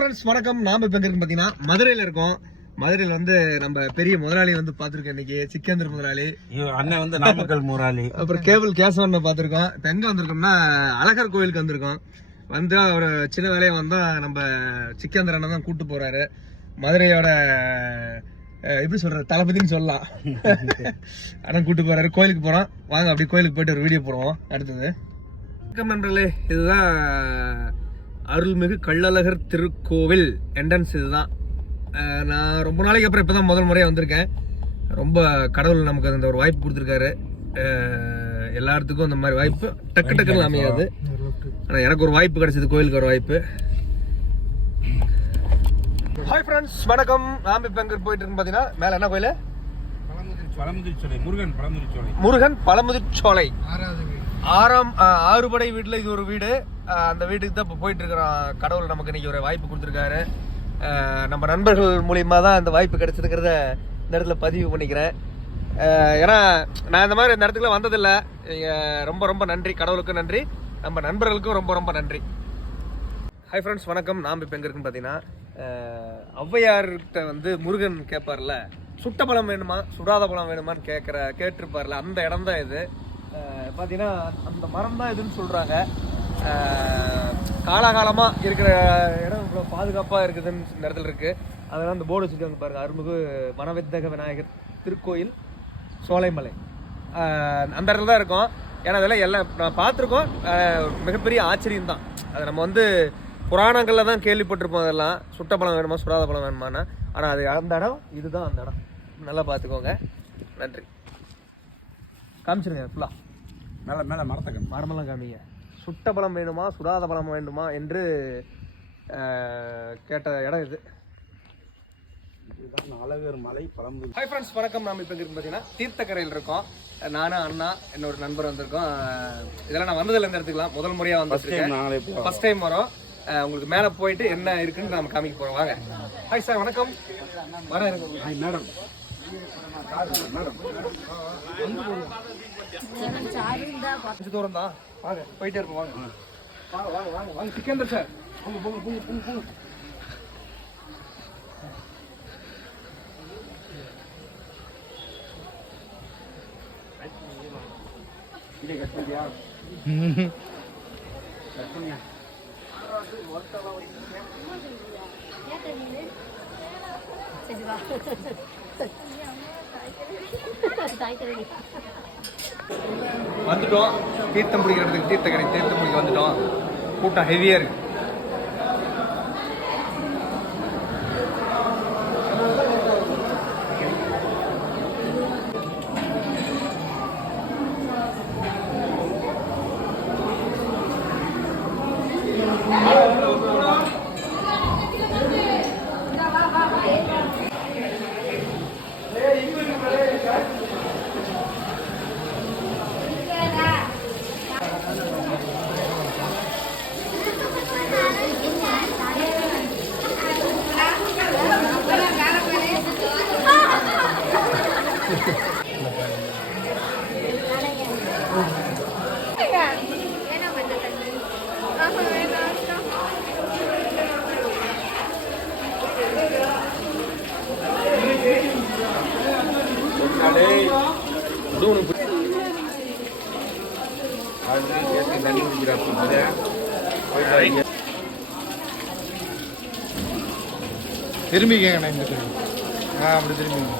Friends வணக்கம். நாம இப்ப எங்க இருக்கு பாத்தீங்கன்னா மதுரையில இருக்கோம். மதுரையில வந்து நம்ம பெரிய முதலாளி வந்து பாத்துருக்கோம். இன்னைக்கு சிக்கந்தர் முதலாளி, அண்ணன் வந்து நாமக்கல் முதலாளி, அப்புறம் கேபிள் கேசவன் பாத்துருக்கோம். இப்ப எங்க வந்திருக்கோம்னா அழகர் கோயிலுக்கு வந்திருக்கோம். வந்து ஒரு சின்ன வேலையை வந்தா நம்ம சிக்கந்தர் அண்ணன் தான் கூட்டு போறாரு. மதுரையோட எப்படி சொல்ற தளபதினு சொல்லலாம். அண்ணன் கூட்டு போறாரு. கோயிலுக்கு போறோம். வாங்க அப்படி கோயிலுக்கு போயிட்டு ஒரு வீடியோ போடுவோம். அடுத்தது வணக்கம் நண்பர்களே, இதுதான் அருள்மிகு கள்ளழகர் திருக்கோவில் என்ட்ரன்ஸ். இதுதான். நான் ரொம்ப நாளைக்கு அப்புறம் இப்பதான் முதல் முறையா வந்திருக்கேன். ரொம்ப கடவுள் நமக்கு அந்த ஒரு வாய்ப்பு கொடுத்துருக்காரு. எல்லாத்துக்கும் அந்த மாதிரி வாய்ப்பு டக்கு டக்குன்னு அமையாது. ஆனால் எனக்கு ஒரு வாய்ப்பு கிடைச்சது, கோயிலுக்கு ஒரு வாய்ப்பு. ஹாய் ஃப்ரெண்ட்ஸ் வணக்கம். நாம இப்போ எங்க போயிட்டு இருக்கு பார்த்தீங்கன்னா மேலே என்ன கோயில்? முருகன் பழமுதிர்ச்சோலை. ஆறுபடை வீட்டுல இது ஒரு வீடு. அந்த வீட்டுக்கு தான் இப்போ போயிட்டு இருக்கிறோம். கடவுள் நமக்கு இன்னைக்கு ஒரு வாய்ப்பு கொடுத்துருக்காரு. நம்ம நண்பர்கள் மூலியமா தான் அந்த வாய்ப்பு கிடைச்சிருக்கிறத இந்த இடத்துல பதிவு பண்ணிக்கிறேன். ஏன்னா நான் இந்த மாதிரி இந்த இடத்துக்குலாம் வந்ததில்லை. ரொம்ப ரொம்ப நன்றி, கடவுளுக்கும் நன்றி, நம்ம நண்பர்களுக்கும் ரொம்ப ரொம்ப நன்றி. ஹாய் ஃப்ரெண்ட்ஸ் வணக்கம். நாம் இப்போ எங்கே இருக்குன்னு பார்த்தீங்கன்னா ஔவையார்கிட்ட வந்து முருகன் கேட்பார்ல, சுட்ட பழம் வேணுமா சுடாத பழம் வேணுமான்னு கேட்டிருப்பார்ல, அந்த இடம் தான் இது. பார்த்தீங்கன்னா அந்த மரம் தான் இதுன்னு சொல்கிறாங்க. காலாகாலமாக இருக்கிற இடம் இவ்வளோ பாதுகாப்பாக இருக்குதுன்னு இந்த இடத்துல இருக்குது. அதெல்லாம் அந்த போர்டு வச்சுருக்காங்க பாருங்கள், அருள்மிகு வனவித்தக விநாயகர் திருக்கோயில் சோலைமலை. அந்த இடத்துல தான் இருக்கும். ஏன்னா அதெல்லாம் எல்லாம் நான் பார்த்துருக்கோம். மிகப்பெரிய ஆச்சரியம் தான் அது. நம்ம வந்து புராணங்களில் தான் கேள்விப்பட்டிருப்போம். அதெல்லாம் சுட்ட பழம் வேணுமா சுடாத பழம் வேணுமானா. ஆனால் அது அந்த இடம் இதுதான். அந்த இடம் நல்லா பார்த்துக்கோங்க. நன்றி. காமிச்சிருங்க ஃபுல்லாக. மேலே மேலே மரமெல்லாம் காமிங்க. சுட்ட பழம் வேணுமா சுடாத பழம் வேண்டுமா என்று கேட்ட இடம் இது. அழகர் மலை பழமுதிர். ஹாய் ஃப்ரெண்ட்ஸ் வணக்கம். நாம் இப்போ இருக்கு பார்த்தீங்கன்னா தீர்த்தக்கரையில் இருக்கோம். நானும் அண்ணா என்னோட நண்பர் வந்திருக்கோம். இதெல்லாம் நான் வந்ததில்லை இந்த இடத்துக்குலாம், முதல் முறையாக வந்துருக்கேன். ஃபர்ஸ்ட் டைம் வரோம். உங்களுக்கு மேலே போயிட்டு என்ன இருக்குன்னு நம்ம காமிக்க போகிறோம். வாங்க. ஹாய் சார் வணக்கம். வரேன் மேடம். கொஞ்சம் தூரம் தான், வாங்க போயிட்டே இருப்போம். வாங்க வாங்க வாங்க வாங்க வாங்க. சிக்கந்தர் சார் போங்க போங்க போங்க போங்க போங்க. இதை கட் பண்ணியா? கட் பண்ணியா? வந்துட்டோம் தீர்த்தம் பிடிக்கிறதுக்கு. தீர்த்தம் பிடிக்க வந்துட்டோம். கூட்டம் ஹெவியா இருக்கு. திரும்பிக்கங்க. இந்த திரும்பி அப்படி திரும்பி.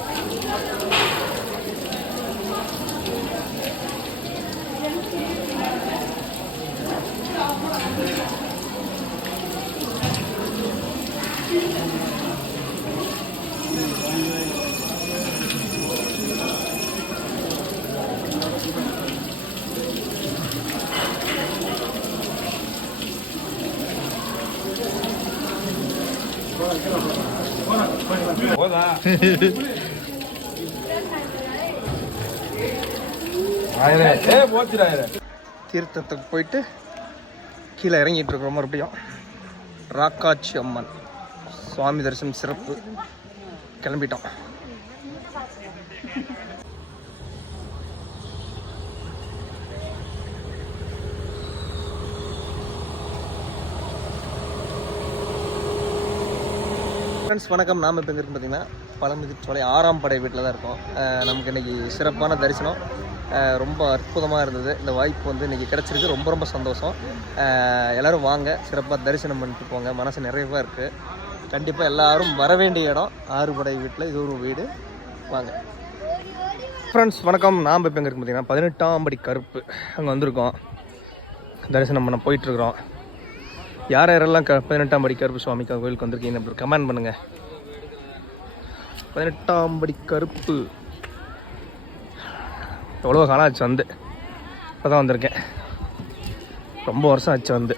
தீர்த்தத்துக்கு போயிட்டு கீழே இறங்கிட்டு இருக்கிறோம். மறுபடியும் ராக்காட்சி அம்மன் சுவாமி தரிசனம் சிறப்பு. கிளம்பிட்டோம். ஃப்ரெண்ட்ஸ் வணக்கம். நாம் இப்போ எங்கே இருக்குன்னு பார்த்தீங்கன்னா பழமுதிர்ச்சோலை 6ஆம் படை வீட்டில் தான் இருக்கோம். நமக்கு இன்றைக்கி சிறப்பான தரிசனம், ரொம்ப அற்புதமாக இருந்தது. இந்த வாய்ப்பு வந்து இன்றைக்கி கிடச்சிருக்கு, ரொம்ப ரொம்ப சந்தோஷம். எல்லோரும் வாங்க, சிறப்பாக தரிசனம் பண்ணிட்டு போங்க, மனசு நிறைவாக இருக்குது. கண்டிப்பாக எல்லோரும் வர வேண்டிய இடம் 6 படை வீட்டில், இது ஒரு வீடு. வாங்க ஃப்ரெண்ட்ஸ் வணக்கம். நாம் இப்போ எங்கே இருக்குன்னு பார்த்தீங்கன்னா 18ஆம் படி கருப்பு அங்கே வந்திருக்கோம், தரிசனம் பண்ண போயிட்டுருக்குறோம். யார் யாரெல்லாம் 18ஆம் படி கருப்பு சுவாமி கோயிலுக்கு வந்திருக்கீங்க அப்படி கமெண்ட் பண்ணுங்கள். 18ஆம் படி கருப்பு எவ்வளோ காலம் ஆச்சு வந்து, இப்போ தான் வந்திருக்கேன். ரொம்ப வருஷம் ஆச்சு வந்து.